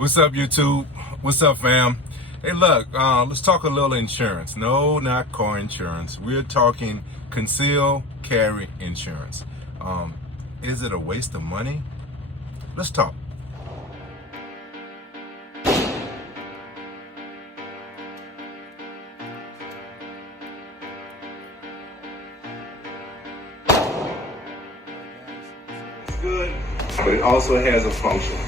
What's up, YouTube? What's up, fam? Hey, look, let's talk a little insurance. No, not car insurance. We're talking conceal carry insurance. Is it a waste of money? Let's talk. It's good, but it also has a function.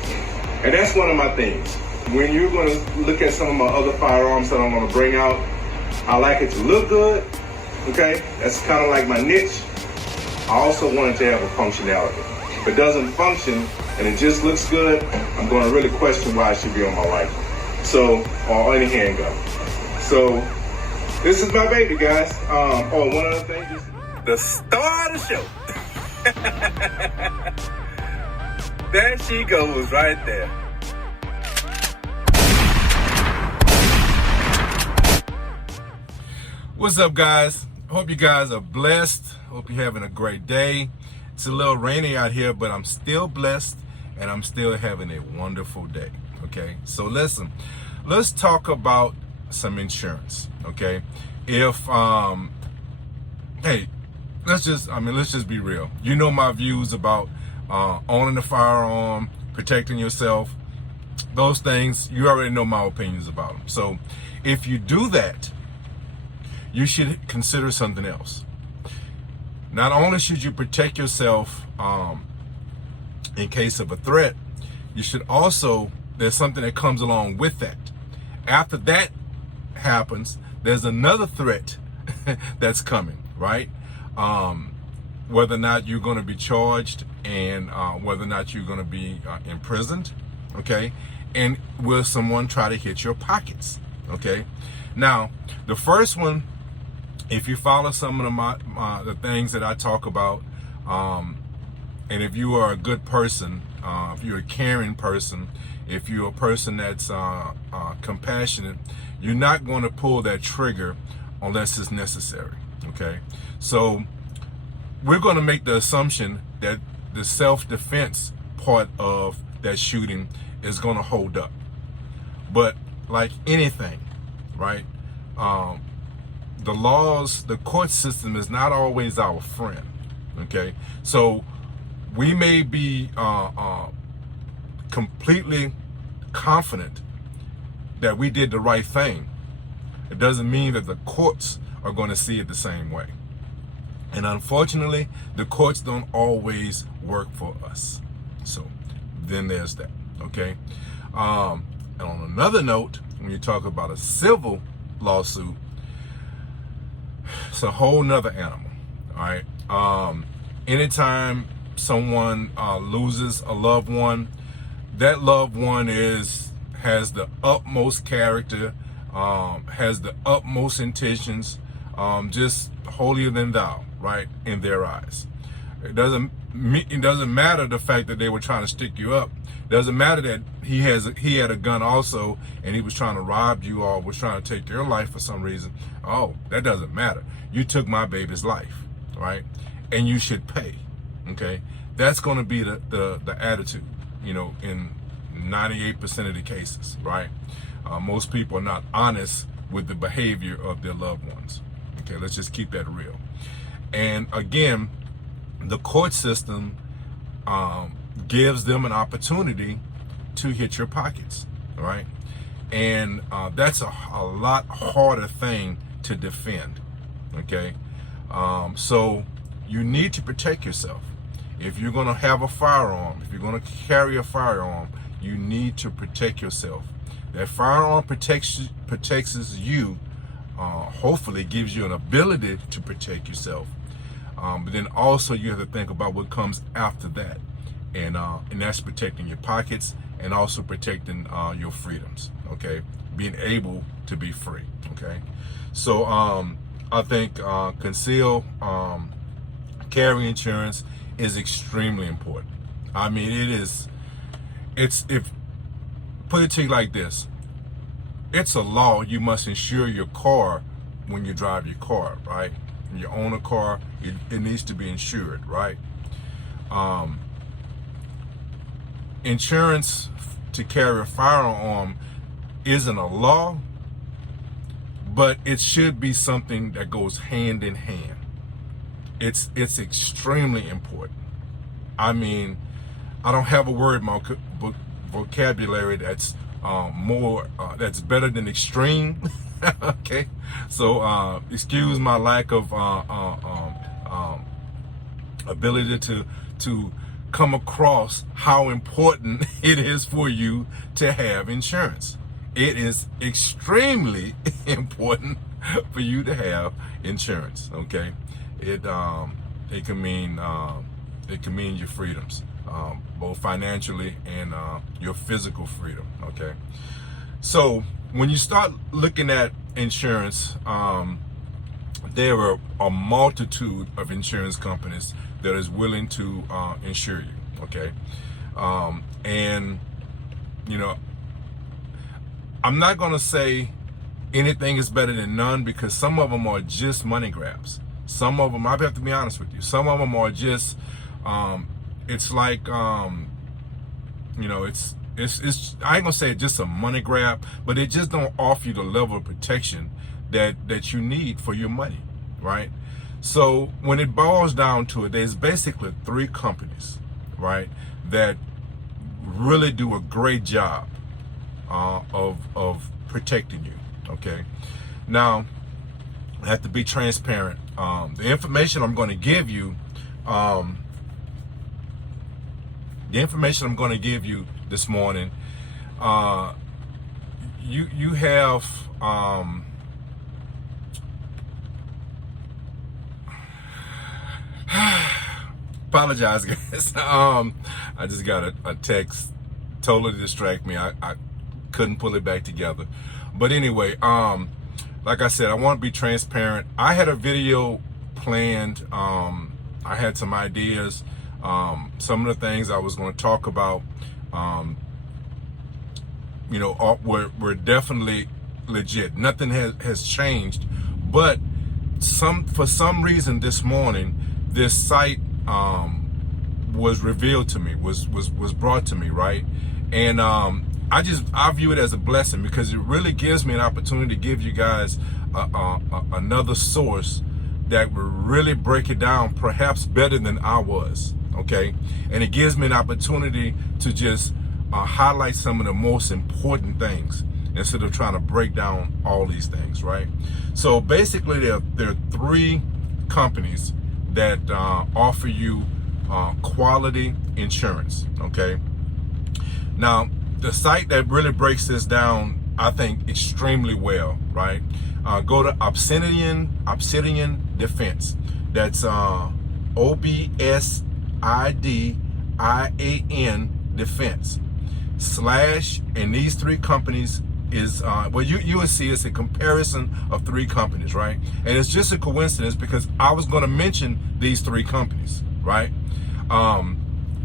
And that's one of my things. When you're going to look at some of my other firearms that I'm going to bring out, I like it to look good, okay? That's kind of like my niche. I also want it to have a functionality. If it doesn't function and it just looks good, I'm going to really question why it should be on my rifle. So, or any handgun. So, this is my baby, guys. One other thing, the star of the show. There she goes right there. What's up, guys? Hope you guys are blessed. Hope you're having a great day. It's a little rainy out here, but I'm still blessed and I'm still having a wonderful day. Okay, so listen, let's talk about some insurance. Okay, if hey, let's just be real. You know my views about owning a firearm, protecting yourself, those things. You already know my opinions about them. So if you do that, you should consider something else. Not only should you protect yourself in case of a threat, you should also, there's something that comes along with that. After that happens, there's another threat that's coming, right? Whether or not you're going to be charged and whether or not you're going to be imprisoned, okay? And will someone try to hit your pockets, okay? Now, the first one, if you follow some of the things that I talk about, and if you are a good person, if you're a caring person, if you're a person that's compassionate, you're not going to pull that trigger unless it's necessary, okay? So we're going to make the assumption that the self-defense part of that shooting is going to hold up. But like anything, right? The laws, the court system is not always our friend, okay? So we may be completely confident that we did the right thing. It doesn't mean that the courts are going to see it the same way. And unfortunately, the courts don't always work for us. So then there's that, okay? And on another note, when you talk about a civil lawsuit, it's a whole nother animal, all right? Anytime someone loses a loved one, that loved one has the utmost character, has the utmost intentions, just holier than thou, right, in their eyes. It doesn't matter the fact that they were trying to stick you up. It doesn't matter that he had a gun also and he was trying to rob you or was trying to take your life for some reason. Oh, that doesn't matter. You took my baby's life, right? And you should pay, okay? That's going to be the attitude, you know, in 98% of the cases, right? Most people are not honest with the behavior of their loved ones. Okay, let's just keep that real. And again, the court system gives them an opportunity to hit your pockets, right? And that's a lot harder thing to defend, okay? So you need to protect yourself. If you're going to have a firearm, if you're going to carry a firearm, you need to protect yourself. That firearm protects you, hopefully gives you an ability to protect yourself. But then also you have to think about what comes after that. And that's protecting your pockets and also protecting your freedoms, okay? Being able to be free, okay? So I think conceal carry insurance is extremely important. I mean, put it to you like this. It's a law. You must insure your car when you drive your car, right? When you own a car, it needs to be insured, right? Insurance to carry a firearm isn't a law, but it should be something that goes hand in hand. It's extremely important. I mean, I don't have a word in my vocabulary that's that's better than extreme. Okay, so excuse my lack of ability to come across how important it is for you to have insurance. It is extremely important for you to have insurance. Okay, it can mean your freedoms, both financially and your physical freedom. Okay, so when you start looking at insurance, there are a multitude of insurance companies that is willing to insure you. Okay, and you know, I'm not going to say anything is better than none, because some of them are just money grabs. Some of them, I have to be honest with you, some of them are just, it's like, you know, it's I ain't gonna say it's just a money grab, but it just don't offer you the level of protection that you need for your money, right? So when it boils down to it, there's basically 3 companies, right, that really do a great job of protecting you. Okay, now I have to be transparent. The information I'm going to give you, this morning, you have apologize, guys. I just got a text, totally distract me. I couldn't pull it back together. But anyway, like I said, I want to be transparent. I had a video planned. I had some ideas. Some of the things I was going to talk about, you know, were definitely legit. Nothing has changed. But for some reason this morning, this site was revealed to me, was brought to me, right? And I view it as a blessing, because it really gives me an opportunity to give you guys another source that will really break it down, perhaps better than I was. Okay, and it gives me an opportunity to just highlight some of the most important things instead of trying to break down all these things, right? So basically, there are 3 companies that offer you quality insurance. Okay, now the site that really breaks this down, I think, extremely well, right? Go to Obsidian Defense. That's OBSIDIAN Defense / and these 3 companies is well, you will see it's a comparison of 3 companies, right? And it's just a coincidence, because I was going to mention these 3 companies, right?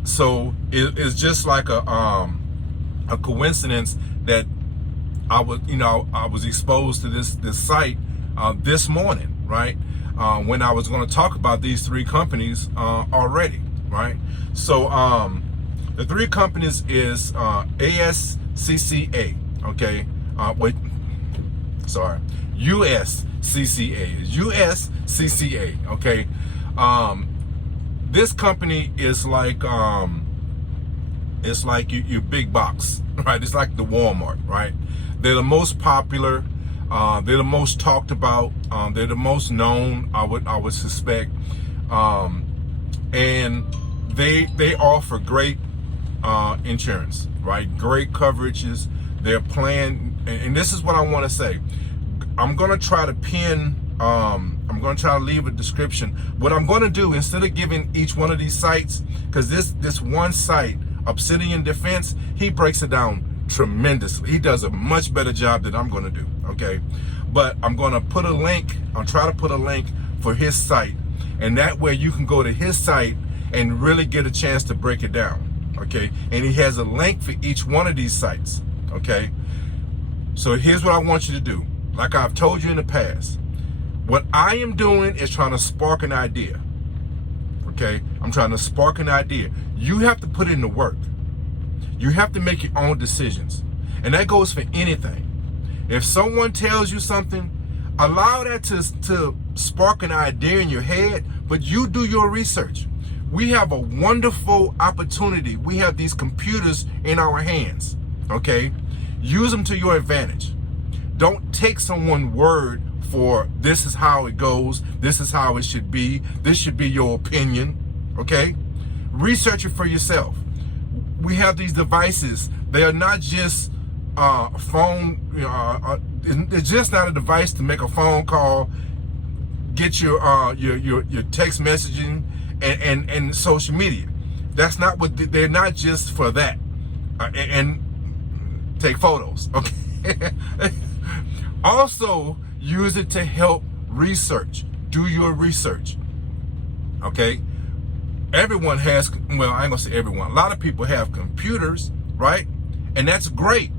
So it's just like a coincidence that I was exposed to this site this morning, right? When I was going to talk about these 3 companies already, right? So the 3 companies is ASCCA, okay? USCCA, okay? This company is like it's like your big box, right? It's like the Walmart, right? They're the most popular. They're the most talked about. They're the most known, I would suspect. And they offer great insurance, right? Great coverages. Their plan, and this is what I want to say. I'm gonna try to pin. I'm gonna try to leave a description. What I'm gonna do, instead of giving each one of these sites, because this one site, Obsidian Defense, he breaks it down tremendously. He does a much better job than I'm gonna do. Okay, but I'm gonna put a link. I'll try to put a link for his site, and that way you can go to his site and really get a chance to break it down. Okay, and he has a link for each one of these sites. Okay, so here's what I want you to do. Like I've told you in the past, what I am doing is trying to spark an idea. Okay, I'm trying to spark an idea. You have to put in the work. You have to make your own decisions. And that goes for anything. If someone tells you something, allow that to spark an idea in your head, but you do your research. We have a wonderful opportunity. We have these computers in our hands, okay? Use them to your advantage. Don't take someone's word for this is how it goes, this is how it should be, this should be your opinion, okay? Research it for yourself. We have these devices. They are not just a phone, it's just not a device to make a phone call, get your text messaging and social media. That's not what they're not just for that. And take photos, okay? Also, use it to help research. Do your research, okay? Everyone has, well, I ain't gonna say everyone. A lot of people have computers, right? And that's great.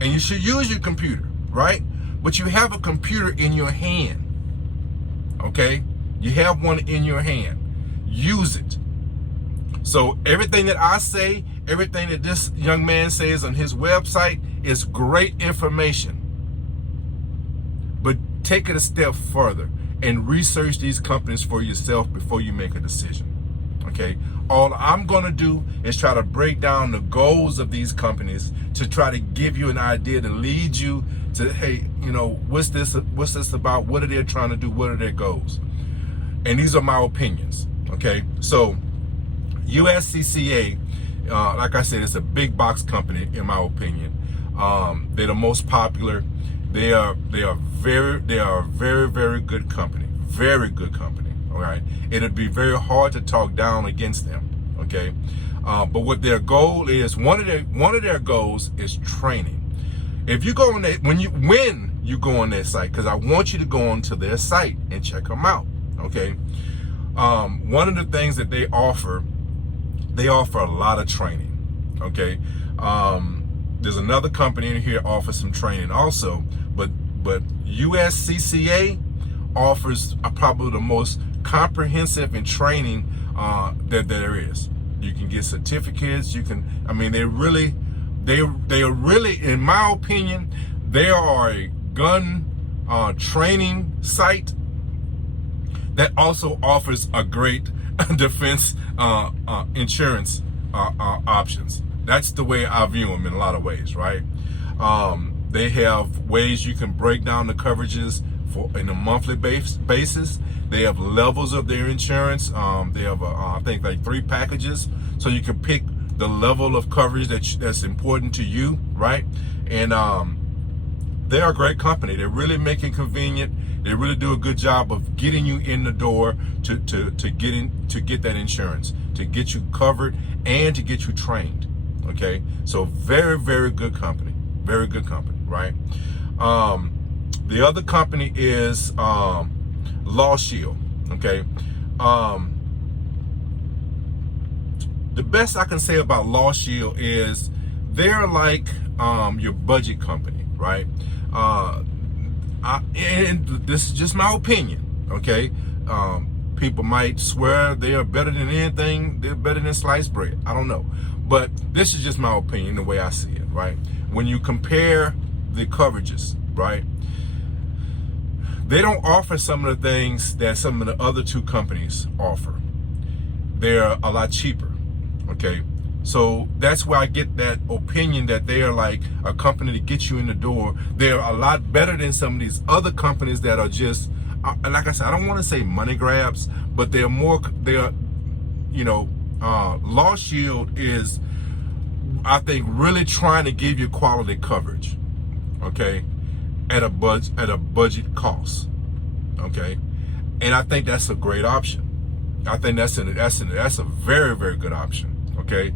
And you should use your computer, right? But you have a computer in your hand, okay? You have one in your hand. Use it. So everything that I say, everything that this young man says on his website is great information. But take it a step further and research these companies for yourself before you make a decision. Okay, all I'm gonna do is try to break down the goals of these companies to try to give you an idea to lead you to, hey, you know, what's this about? What are they trying to do? What are their goals? And these are my opinions. Okay, so USCCA, like I said, it's a big box company in my opinion. They're the most popular. They are a very good company. Very good company. All right, it'd be very hard to talk down against them. Okay, but what their goal is, one of their goals is training. If you go on that, when you go on their site, because I want you to go onto their site and check them out. Okay, one of the things that they offer a lot of training. Okay, there's another company in here offers some training also, but USCCA offers probably the most comprehensive in training that there is. You can get certificates. You can, I mean, they are really, in my opinion, they are a gun training site that also offers a great defense insurance options. That's the way I view them in a lot of ways, right? They have ways you can break down the coverages in a monthly basis. They have levels of their insurance. They have, I think, like 3 packages, so you can pick the level of coverage that's important to you, right? And they're a great company. They really make it convenient. They really do a good job of getting you in the door to get that insurance, to get you covered, and to get you trained. Okay, so very good company. Very good company, right? The other company is LawShield. Okay, the best I can say about LawShield is they're like your budget company, right? And this is just my opinion. Okay, people might swear they are better than anything. They're better than sliced bread. I don't know, but this is just my opinion, the way I see it, right? When you compare the coverages, right? They don't offer some of the things that some of the other 2 companies offer. They're a lot cheaper, okay? So that's where I get that opinion that they are like a company to get you in the door. They're a lot better than some of these other companies that are just, like I said, I don't want to say money grabs, but LawShield is, I think, really trying to give you quality coverage, okay, at a budget cost, okay, and I think that's a great option. I think that's a very good option, okay.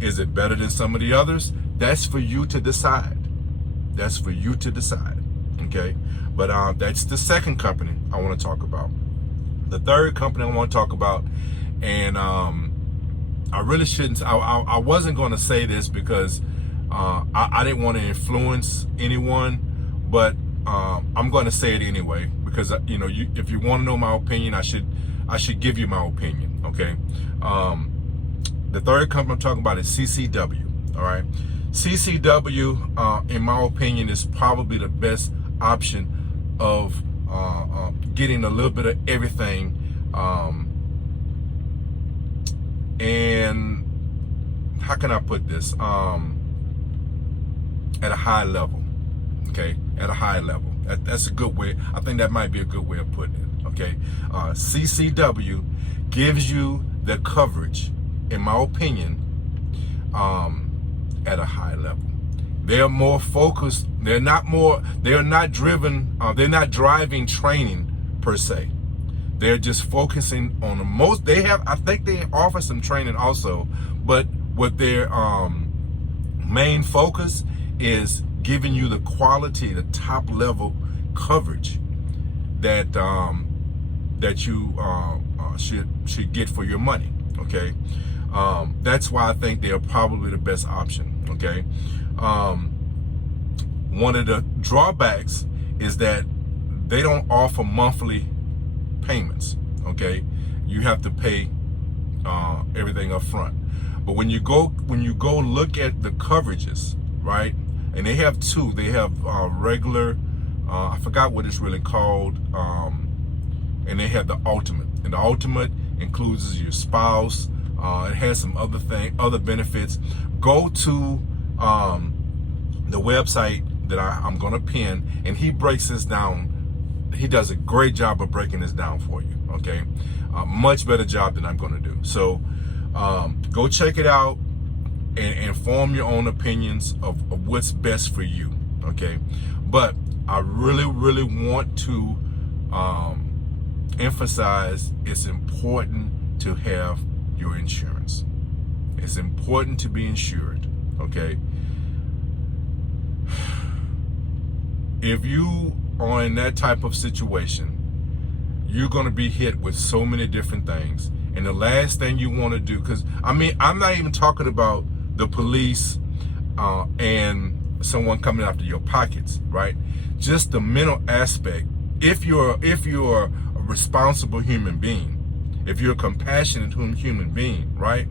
Is it better than some of the others? That's for you to decide. That's for you to decide, okay. But that's the second company I want to talk about. The third company I want to talk about, and I really shouldn't. I wasn't going to say this because I didn't want to influence anyone, but I'm going to say it anyway because if you want to know my opinion, I should give you my opinion. Okay. The third company I'm talking about is CCW. All right, CCW, in my opinion, is probably the best option of getting a little bit of everything, and how can I put this, at a high level. Okay, at a high level. That's a good way. I think that might be a good way of putting it. Okay, CCW gives you the coverage, in my opinion, at a high level. They're more focused. They're not driven. They're not driving training per se. They're just focusing on the most. I think they offer some training also, but what their main focus is giving you the quality, the top level coverage that that you should get for your money. Okay, that's why I think they are probably the best option. Okay, one of the drawbacks is that they don't offer monthly payments. Okay, you have to pay everything up front. But when you go look at the coverages, right? And they have two. They have regular, I forgot what it's really called, and they have the ultimate. And the ultimate includes your spouse. It has some other benefits. Go to the website that I'm gonna pin, and he breaks this down. He does a great job of breaking this down for you. Okay, much better job than I'm gonna do. So go check it out and form your own opinions of what's best for you. Okay, but I really want to emphasize it's important to have your insurance. It's important to be insured. Okay, if you are in that type of situation, you're going to be hit with so many different things, and the last thing you want to do, because I mean, I'm not even talking about the police and someone coming after your pockets, right? Just the mental aspect. If you're a responsible human being, if you're a compassionate human being, right?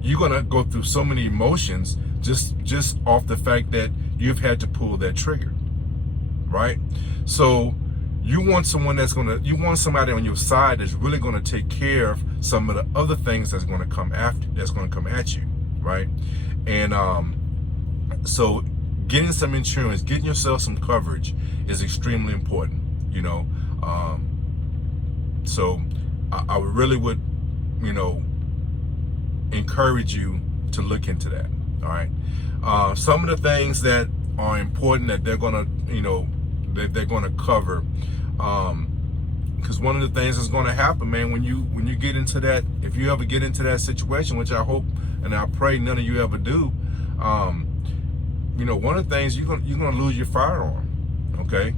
You're gonna go through so many emotions just off the fact that you've had to pull that trigger, right? So you want somebody on your side that's really gonna take care of some of the other things that's gonna come at you, right? And so getting some insurance, getting yourself some coverage is extremely important, you know. So I really would, you know, encourage you to look into that. All right. Some of the things that are important that they're gonna, you know, that they're gonna cover, because one of the things that's gonna happen, man, when you get into that, if you ever get into that situation, which I hope and I pray none of you ever do, you know, one of the things you're gonna lose your firearm. Okay,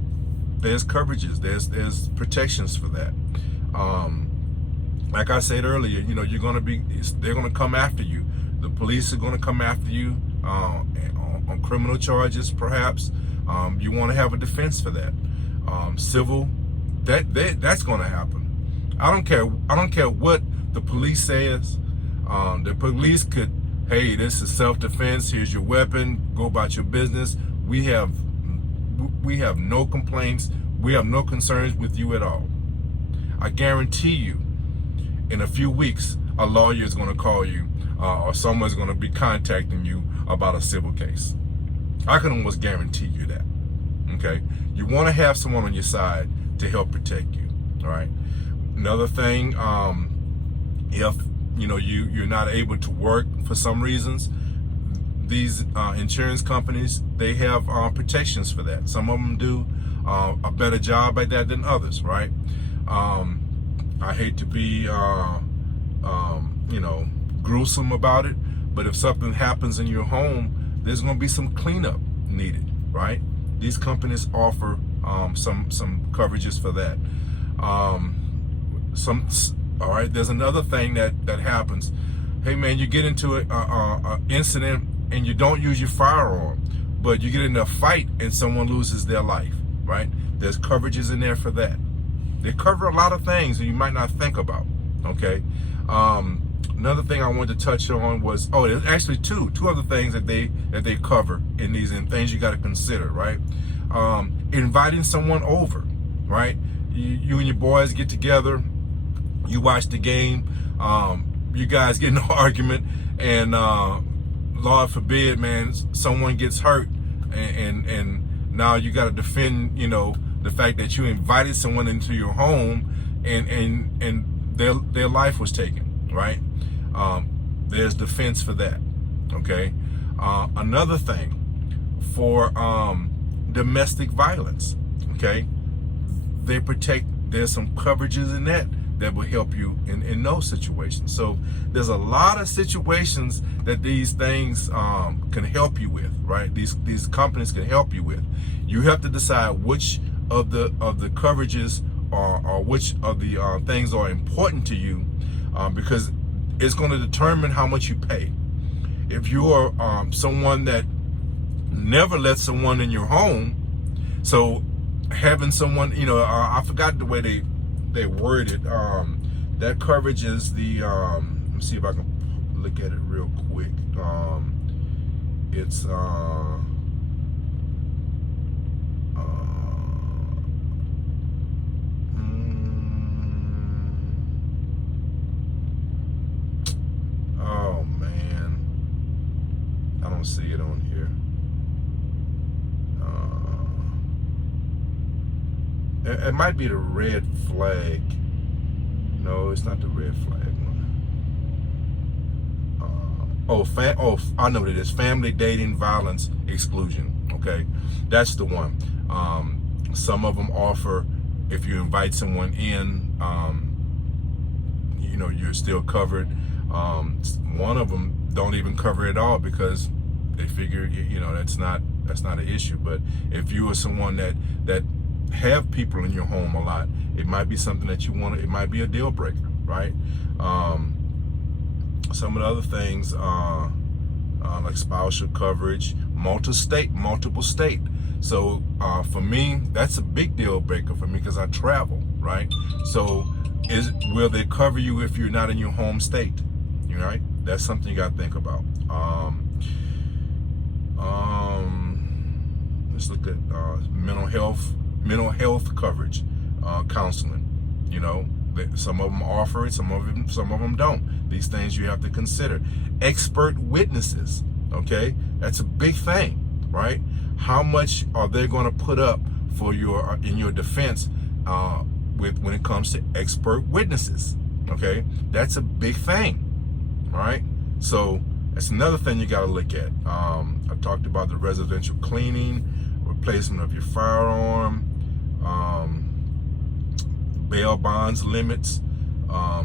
there's coverages, there's protections for that. Like I said earlier, you know, they're gonna come after you. The police are gonna come after you on criminal charges, perhaps. You want to have a defense for that. Civil, that's gonna happen. I don't care what the police says. The police could, hey, this is self-defense, here's your weapon, go about your business. We have no complaints, we have no concerns with you at all. I guarantee you, in a few weeks, a lawyer is going to call you, or someone's going to be contacting you about a civil case. I can almost guarantee you that. Okay, you want to have someone on your side to help protect you. All right. Another thing, if you know you're not able to work for some reasons, these insurance companies, they have protections for that. Some of them do a better job at that than others, right? I hate to be you know, gruesome about it, but if something happens in your home, there's going to be some cleanup needed, right? These companies offer some coverages for that. All right, there's another thing that happens. Hey man, you get into an incident and you don't use your firearm, but you get in a fight and someone loses their life, right? There's coverages in there for that. They cover a lot of things that you might not think about, okay? Another thing I wanted to touch on was, there's actually two other things that they cover in these, and things you got to consider, right? Inviting someone over, right? You and your boys get together, you watch the game, you guys get in an argument, and Lord forbid, man, someone gets hurt, and now you got to defend, the fact that you invited someone into your home, and their life was taken, right? There's defense for that, okay? Another thing, for domestic violence, okay? There's some coverages in that will help you in those situations. So there's a lot of situations that these things can help you with, right? These companies can help you with. You have to decide which of the coverages or which of the things are important to you, because it's going to determine how much you pay. If you are someone that never let someone in your home, so having someone, I forgot the way they word it. That coverage is the, let me see if I can look at it real quick. It's oh man, I don't see it on here. It might be the red flag. No, it's not the red flag one. I know what it is. Family dating violence exclusion. Okay, that's the one. Some of them offer, if you invite someone in, you're still covered. One of them don't even cover it all because they figure, that's not an issue. But if you are someone that have people in your home a lot, it might be something that you want. It might be a deal breaker, right? Some of the other things, like spousal coverage, multiple state. So for me, that's a big deal breaker for me because I travel, right? So will they cover you if you're not in your home state? Right? That's something you got to think about. Let's look at mental health coverage, counseling. Some of them offer it, some of them don't. These things you have to consider. Expert witnesses, okay? That's a big thing, right? How much are they going to put up for in your defense when it comes to expert witnesses? Okay, that's a big thing, right? So that's another thing you got to look at. I talked about the residential cleaning, replacement of your firearm, bail bonds limits.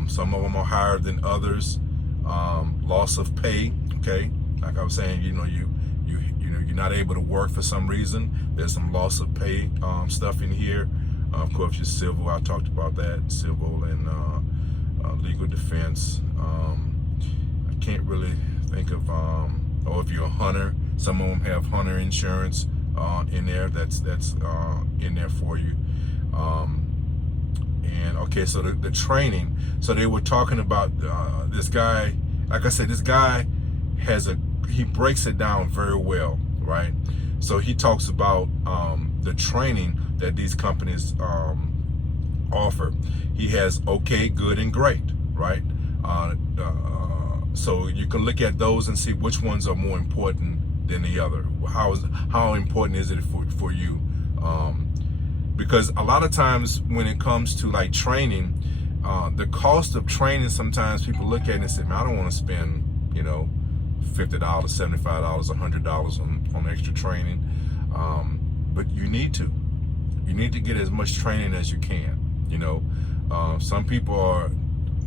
Some of them are higher than others. Loss of pay. Okay, like I was saying, you're not able to work for some reason. There's some loss of pay stuff in here. Of course, your civil. I talked about that. Civil and legal defense. I can't really think of. Or if you're a hunter, some of them have hunter insurance in there. That's in there for you. And okay, so the training. So they were talking about this guy. Like I said, this guy he breaks it down very well, right? So he talks about the training that these companies offer. He has okay, good, and great, right? So you can look at those and see which ones are more important than the other. How important is it for you? Because a lot of times when it comes to like training, the cost of training, sometimes people look at it and say, man, I don't want to spend, $50, $75, $100 on extra training. But you need to get as much training as you can. Some people are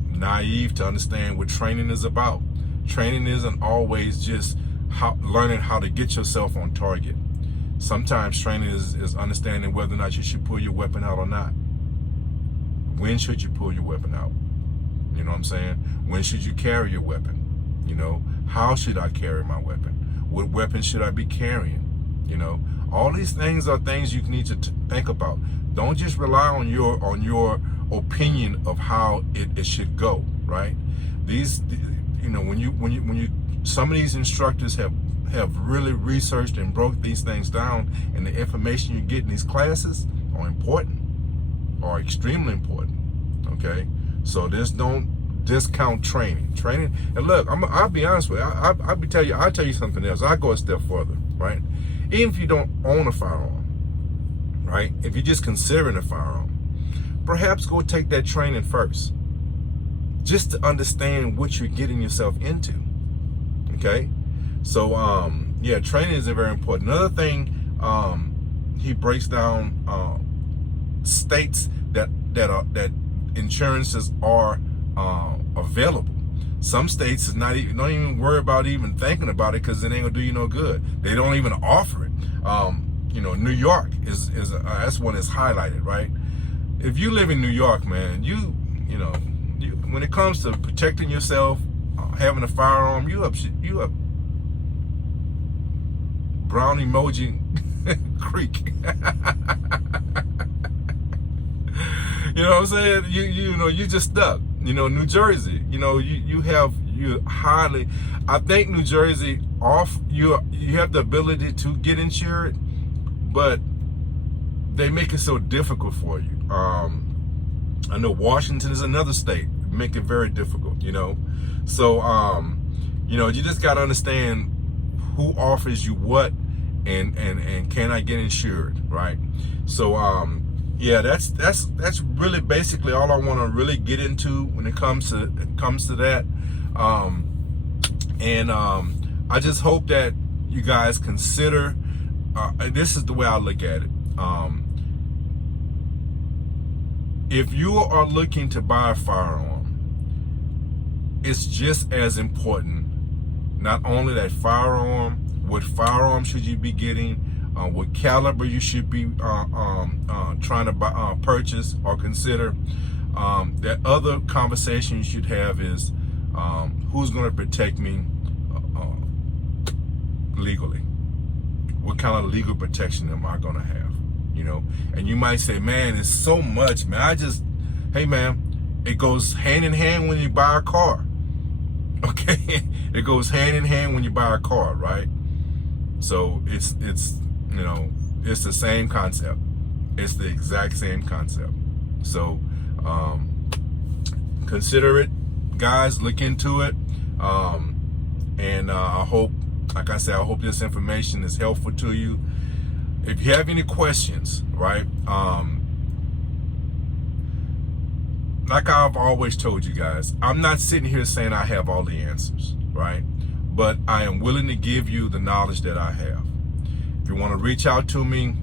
naive to understand what training is about. Training isn't always just learning how to get yourself on target. Sometimes training is understanding whether or not you should pull your weapon out or not. When should you pull your weapon out? You know what I'm saying? When should you carry your weapon? How should I carry my weapon? What weapon should I be carrying? All these things are things you need to think about. Don't just rely on your opinion of how it should go, right? you know, when you some of these instructors have really researched and broke these things down, and the information you get in these classes are important, are extremely important. Okay, so just don't discount training. And look, I'll be honest with you. I'll tell you something else. I'll go a step further, right? Even if you don't own a firearm, right? If you're just considering a firearm, perhaps go take that training first, just to understand what you're getting yourself into. Okay, so yeah, training is very important. Another thing, he breaks down states that insurances are available. Some states is not even, don't even worry about even thinking about it, because it ain't gonna do you no good. They don't even offer it. You know, New York is that's one that's highlighted, right? If you live in New York, man, you know, when it comes to protecting yourself, having a firearm, you up brown emoji creek. You know what I'm saying? You know, you just stuck. You know, New Jersey, you know, you highly, I think New Jersey you have the ability to get insured, but they make it so difficult for you. I know Washington is another state, make it very difficult, you know. So you know, you just got to understand who offers you what, and can I get insured, right? So yeah, that's really basically all I want to really get into when it comes to that. I just hope that you guys consider, this is the way I look at it. If you are looking to buy a firearm, it's just as important, not only that firearm, what firearm should you be getting, what caliber you should be trying to buy, purchase or consider. That other conversation you should have is who's going to protect me legally? What kind of legal protection am I going to have? You know, and you might say, man, it's so much, man. Hey, man, it goes hand in hand when you buy a car. Okay, it goes hand in hand when you buy a car, right? So it's you know, it's the same concept. It's the exact same concept. So consider it, guys. Look into it, and I hope, like I said, I hope this information is helpful to you. If you have any questions, right, like I've always told you guys, I'm not sitting here saying I have all the answers, right? But I am willing to give you the knowledge that I have. If you want to reach out to me,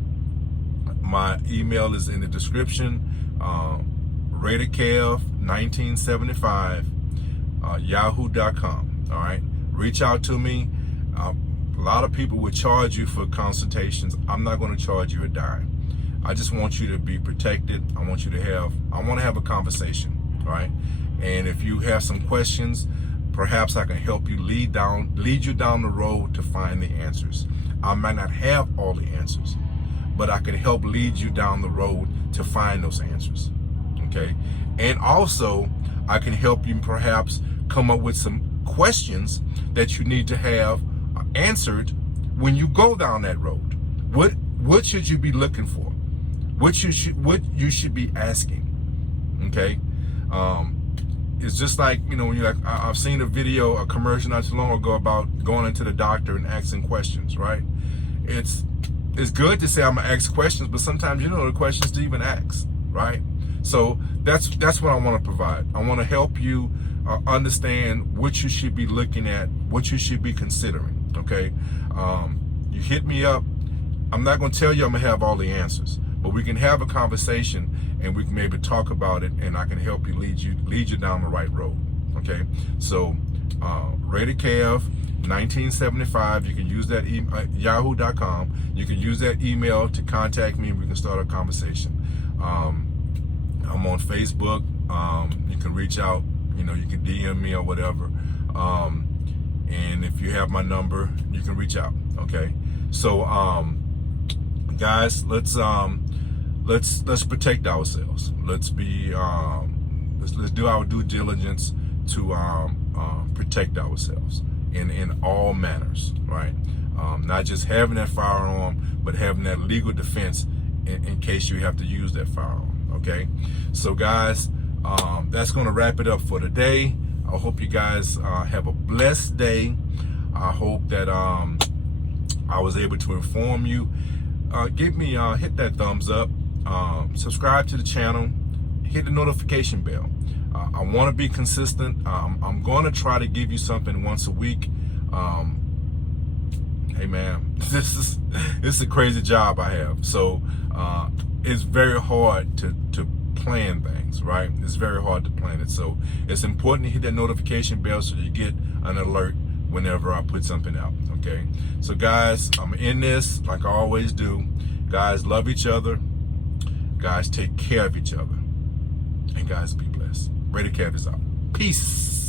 my email is in the description. RaterKev1975 yahoo.com. All right, reach out to me. A lot of people would charge you for consultations. I'm not going to charge you a dime. I just want you to be protected. I want to have a conversation. All right, and if you have some questions, perhaps I can help you lead you down the road to find the answers. I might not have all the answers, but I can help lead you down the road to find those answers. Okay, and also I can help you perhaps come up with some questions that you need to have answered when you go down that road. What should you be looking for? What you should be asking? Okay, it's just like, you know, when you're like, I've seen a commercial not too long ago about going into the doctor and asking questions, right? It's good to say I'm gonna ask questions, but sometimes you know the questions to even ask, right? So that's what I want to provide. I want to help you understand what you should be looking at, what you should be considering. Okay, you hit me up. I'm not going to tell you I'm gonna have all the answers, but we can have a conversation and we can maybe talk about it, and I can help you lead you down the right road. Okay, so RaterKev1975. You can use that yahoo.com. You can use that email to contact me, and we can start a conversation. I'm on Facebook. You can reach out. You know, you can DM me or whatever. And if you have my number, you can reach out. Okay, so guys, let's protect ourselves. Let's be let's do our due diligence protect ourselves in all manners, right? Not just having that firearm, but having that legal defense in case you have to use that firearm. Okay, so guys, that's going to wrap it up for today. I hope you guys have a blessed day. I hope that I was able to inform you. Hit that thumbs up, subscribe to the channel, hit the notification bell. I want to be consistent. I'm going to try to give you something once a week. Hey man, this is a crazy job I have. So it's very hard to plan things, right? It's very hard to plan it. So it's important to hit that notification bell so you get an alert whenever I put something out. Okay, so guys, I'm in this like I always do. Guys, love each other. Guys, take care of each other. And guys, be blessed. Raider Cav is out. Peace.